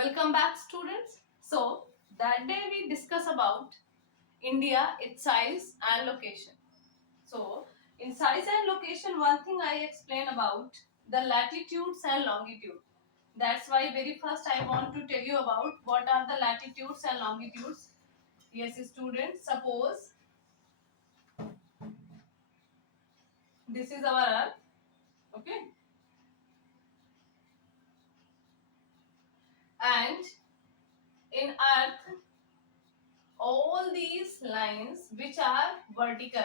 Welcome back, students. So that day we discuss about India, its size and location. So in size and location, one thing I explain about the latitudes and longitude. That's why very first I want to tell you about what are the latitudes and longitudes. Yes, students, suppose this is our Earth, okay, and in Earth all these lines which are vertical,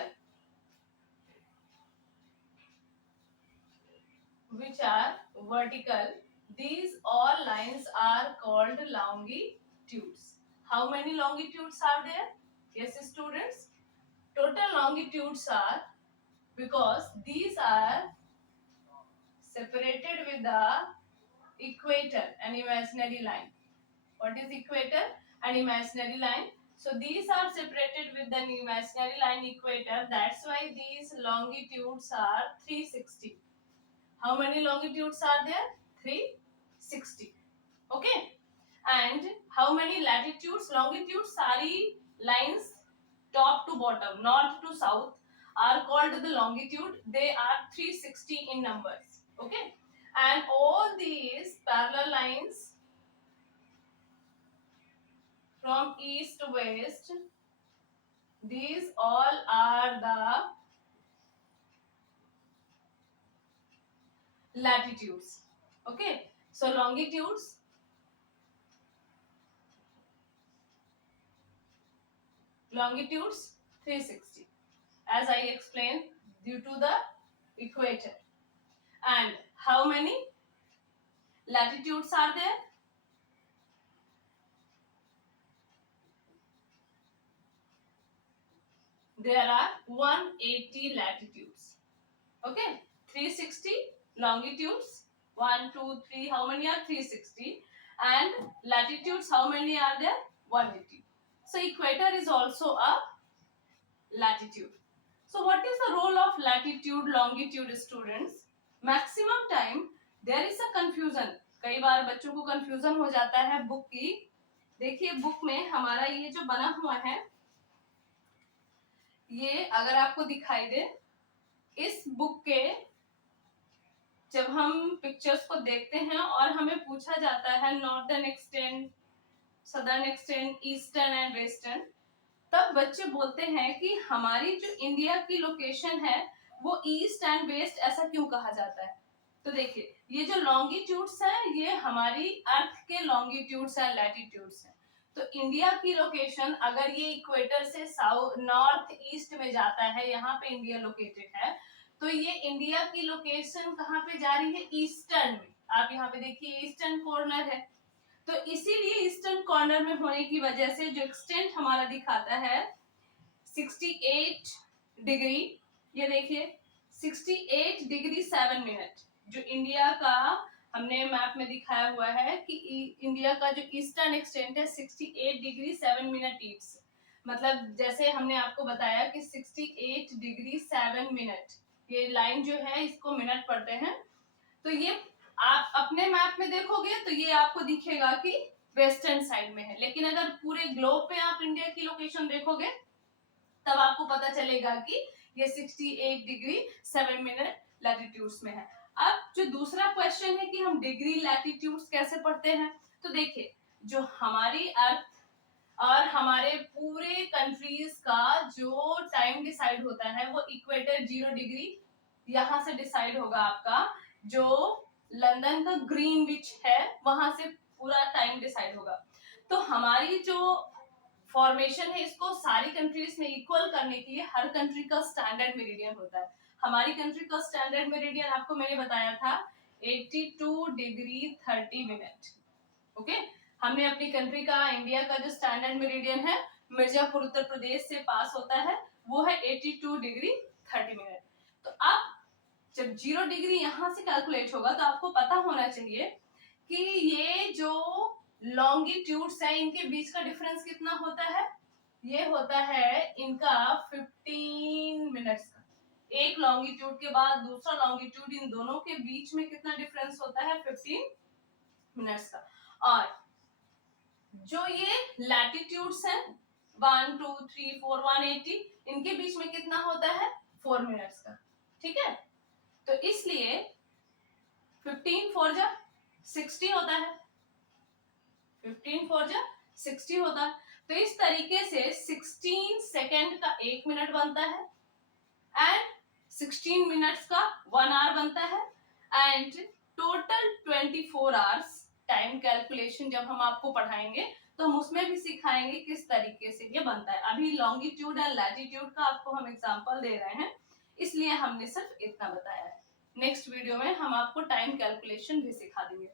these all lines are called longitudes. How many longitudes are there? Yes, students, total longitudes are, because these are separated with the equator, an imaginary line. What is equator? An imaginary line. So these are separated with an imaginary line, equator. That's why these longitudes are 360. How many longitudes are there? 360. Okay. And how many latitudes? Longitudes, sari lines top to bottom, north to south, are called the longitude. They are 360 in numbers. Okay. And all these parallel lines from east to west, these all are the latitudes. Okay. So longitudes, longitudes 360, as I explained, due to the equator. And how many latitudes are there? There are 180 latitudes. Okay, 360 longitudes, 1, 2, 3. How many are 360? And latitudes, how many are there? 180. So equator is also a latitude. So what is the role of latitude, longitude, students? Maximum time there is a confusion. कई बार बच्चों को confusion हो जाता है book की. देखिए book में हमारा ये जो बना हुआ है, ये अगर आपको दिखाई दे, इस बुक के जब हम पिक्चर्स को देखते हैं और हमें पूछा जाता है northern extent, southern extent, eastern and western, तब बच्चे बोलते हैं कि हमारी जो इंडिया की लोकेशन है वो ईस्ट एंड वेस्ट ऐसा क्यों कहा जाता है. तो देखिए ये जो लॉन्गिट्यूड्स हैं ये हमारी अर्थ के लॉन्गिट्यूड्स एंड लैटिट्यूड्स हैं. तो इंडिया की लोकेशन अगर ये इक्वेटर से साउथ नॉर्थ ईस्ट में जाता है, यहाँ पे इंडिया लोकेटेड है, तो ये इंडिया की लोकेशन कहाँ पे जा रही है? ईस्टर्न में. आप यहाँ पे देखिए ईस्टर्न कॉर्नर है, तो इसीलिए ईस्टर्न कॉर्नर में होने की वजह से जो एक्सटेंट हमारा दिखाता है 68 डिग्री, ये देखिए 68 डिग्री 7 मिनट, जो इंडिया का हमने मैप में दिखाया हुआ है कि इंडिया का जो ईस्टर्न एक्सटेंट है 68 डिग्री 7 मिनट ईस्ट. मतलब जैसे हमने आपको बताया कि 68 डिग्री 7 मिनट, ये लाइन जो है इसको मिनट पढ़ते हैं. तो ये आप अपने मैप में देखोगे तो ये आपको दिखेगा कि वेस्टर्न साइड में है, लेकिन अगर पूरे ग्लोब पे आप इंडिया की लोकेशन देखोगे तब आपको पता चलेगा कि ये 68 डिग्री 7 मिनट लैटिट्यूड्स में है. अब जो दूसरा क्वेश्चन है कि हम डिग्री लैटिट्यूड्स कैसे पढ़ते हैं, तो देखिए जो हमारी अर्थ और हमारे पूरे कंट्रीज का जो टाइम डिसाइड होता है वो इक्वेटर 0 डिग्री यहाँ से डिसाइड होगा. आपका जो लंदन का ग्रीनविच है वहां से पूरा टाइम डिसाइड होगा. तो हमारी जो फॉर्मेशन है इसको सारी कंट्रीज में इक्वल करने के लिए हर कंट्री का स्टैंडर्ड मेरिडियन होता है. हमारी कंट्री का स्टैंडर्ड मेरिडियन आपको मैंने बताया था 82 डिग्री 30 मिनट. ओके, हमने अपनी कंट्री का, इंडिया का जो स्टैंडर्ड मेरिडियन है मिर्जापुर उत्तर प्रदेश से पास होता है, वो है 82 डिग्री 30 मिनट. तो अब जब 0 डिग्री यहां से कैलकुलेट होगा तो आपको पता होना चाहिए कि ये जो लॉन्गिट्यूड्स है इनके बीच का डिफरेंस कितना होता है. ये होता है इनका 15 मिनट्स का. एक लॉन्गिट्यूड के बाद दूसरा लॉन्गिट्यूड, इन दोनों के बीच में कितना डिफरेंस होता है? 15 मिनट्स का. और जो ये लैटिट्यूड्स हैं 1 2 3 4 180, इनके बीच में कितना होता है 4 मिनट्स का, ठीक है। तो इसलिए 15 4 जा 60 होता है, 15 4 जा 60 होता है। तो इस तरीके से 16 सेकेंड का 1 मिनट बनता है एंड 16 मिनट्स का 1 आवर बनता है and total 24 hours time calculation जब हम आपको पढ़ाएंगे तो हम उसमें भी सिखाएंगे किस तरीके से ये बनता है। अभी लॉन्गिट्यूड एंड लैटिट्यूड का आपको हम एग्जांपल दे रहे हैं, इसलिए हमने सिर्फ इतना बताया है। नेक्स्ट वीडियो में हम आपको टाइम कैलकुलेशन भी सिखा देंगे।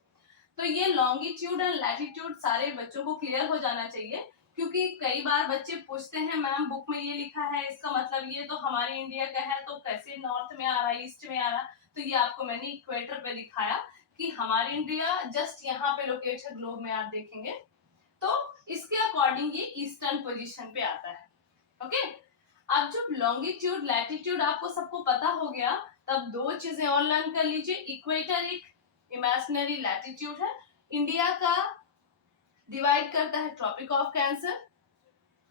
तो ये लॉन्गिट्यूड एंड लैटिट्यूड सारे बच्चों को क्लियर हो जाना चाहिए, क्योंकि कई बार बच्चे पूछते हैं मैम बुक में ये लिखा है, इसका मतलब ये तो हमारे इंडिया का है, तो कैसे नॉर्थ में आ रहा है, ईस्ट में आ रहा। तो ये आपको मैंने इक्वेटर पे दिखाया कि हमारे इंडिया जस्ट यहाँ पे लोकेट है ग्लोब में, आप देखेंगे तो इसके अकॉर्डिंग ये ईस्टर्न पोजीशन पे आता है। ओके, अब जब लॉन्गिट्यूड लैटिट्यूड आपको सबको पता हो गया, तब दो चीजें और लर्न कर लीजिए। इक्वेटर एक इमेजिनरी लैटिट्यूड है, इंडिया का डिवाइड करता है tropic of cancer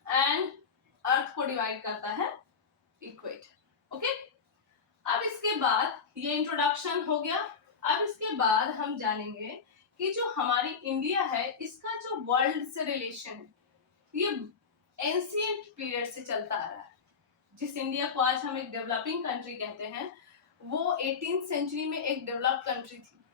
and earth को डिवाइड करता है इक्वेटर। ओके, अब इसके बाद ये इंट्रोडक्शन हो गया। अब इसके बाद हम जानेंगे कि जो हमारी इंडिया है इसका जो वर्ल्ड से रिलेशन है ये एंशिएंट पीरियड से चलता आ रहा है। जिस इंडिया को आज हम एक डेवलपिंग कंट्री कहते हैं वो 18th सेंचुरी में एक डेवलप कंट्री थी।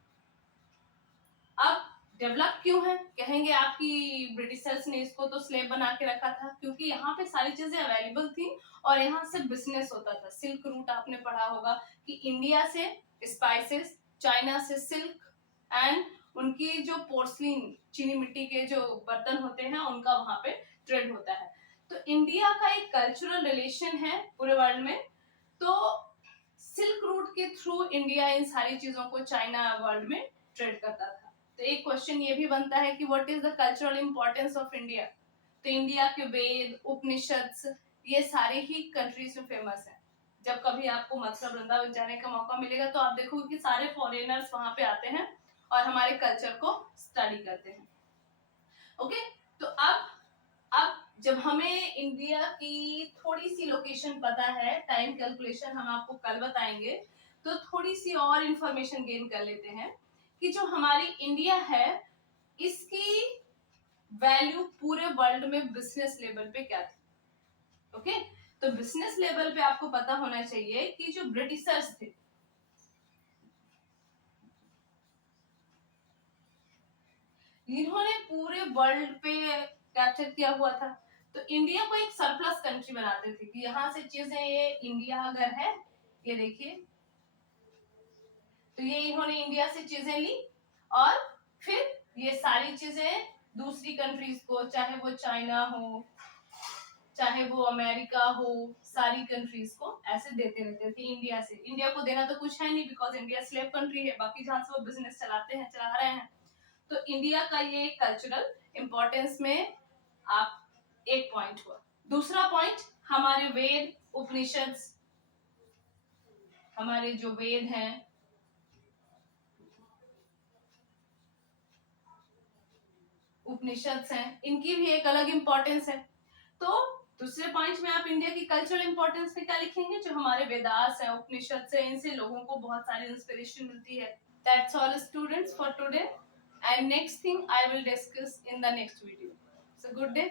अब डेवलप क्यों है कहेंगे आपकी ब्रिटिशर्स ने इसको तो स्लेव बना के रखा था, क्योंकि यहाँ पे सारी चीजें अवेलेबल थी और यहाँ से बिजनेस होता था। सिल्क रूट आपने पढ़ा होगा कि इंडिया से स्पाइसेस, चाइना से सिल्क एंड उनकी जो पोर्सलिन चीनी मिट्टी के जो बर्तन होते हैं उनका वहां पे ट्रेड होता है। तो इंडिया का एक कल्चरल रिलेशन है पूरे वर्ल्ड में। तो सिल्क रूट के थ्रू इंडिया इन सारी चीजों को चाइना वर्ल्ड में ट्रेड करता था। तो एक क्वेश्चन ये भी बनता है कि what is the cultural importance of India. तो इंडिया के वेद, उपनिषद ये सारे ही कंट्रीज में फेमस है। जब कभी आपको मथुरा वृंदावन जाने का मौका मिलेगा तो आप देखोगे कि सारे फॉरेनर्स वहां पे आते हैं और हमारे कल्चर को स्टडी करते हैं। ओके, तो अब जब हमें इंडिया की थोड़ी सी लोकेशन पता है, टाइम कैलकुलेशन हम आपको कल बताएंगे, तो थोड़ी सी और इंफॉर्मेशन गेन कर लेते हैं कि जो हमारी इंडिया है इसकी वैल्यू पूरे वर्ल्ड में बिजनेस लेवल पे क्या थी। ओके, तो बिजनेस लेवल पे आपको पता होना चाहिए कि जो ब्रिटिशर्स थे इन्होंने पूरे वर्ल्ड पे कैप्चर किया हुआ था। तो इंडिया को एक सरप्लस कंट्री बनाते थे कि यहाँ से चीजें, ये इंडिया अगर है, ये देखिए, तो ये इन्होंने इंडिया से चीजें ली और फिर ये सारी चीजें दूसरी कंट्रीज को, चाहे वो चाइना हो चाहे वो अमेरिका हो, सारी कंट्रीज को ऐसे देते रहते थे इंडिया से। इंडिया को देना तो कुछ है नहीं बिकॉज इंडिया स्लेव कंट्री है, बाकी जहां से वो बिजनेस चलाते हैं, चला रहे हैं। तो इंडिया का ये कल्चरल इंपॉर्टेंस में आप एक पॉइंट हुआ। दूसरा पॉइंट, हमारे वेद उपनिषद, हमारे जो वेद हैं उपनिषद हैं, इनकी भी एक अलग इंपॉर्टेंस है। तो दूसरे पॉइंट में आप इंडिया की कल्चरल इंपॉर्टेंस में क्या लिखेंगे, जो हमारे वेदास है, उपनिषद से, इनसे लोगों को बहुत सारी इंस्पिरेशन मिलती है। That's all students for today, and next thing I will discuss in the next video. So good day.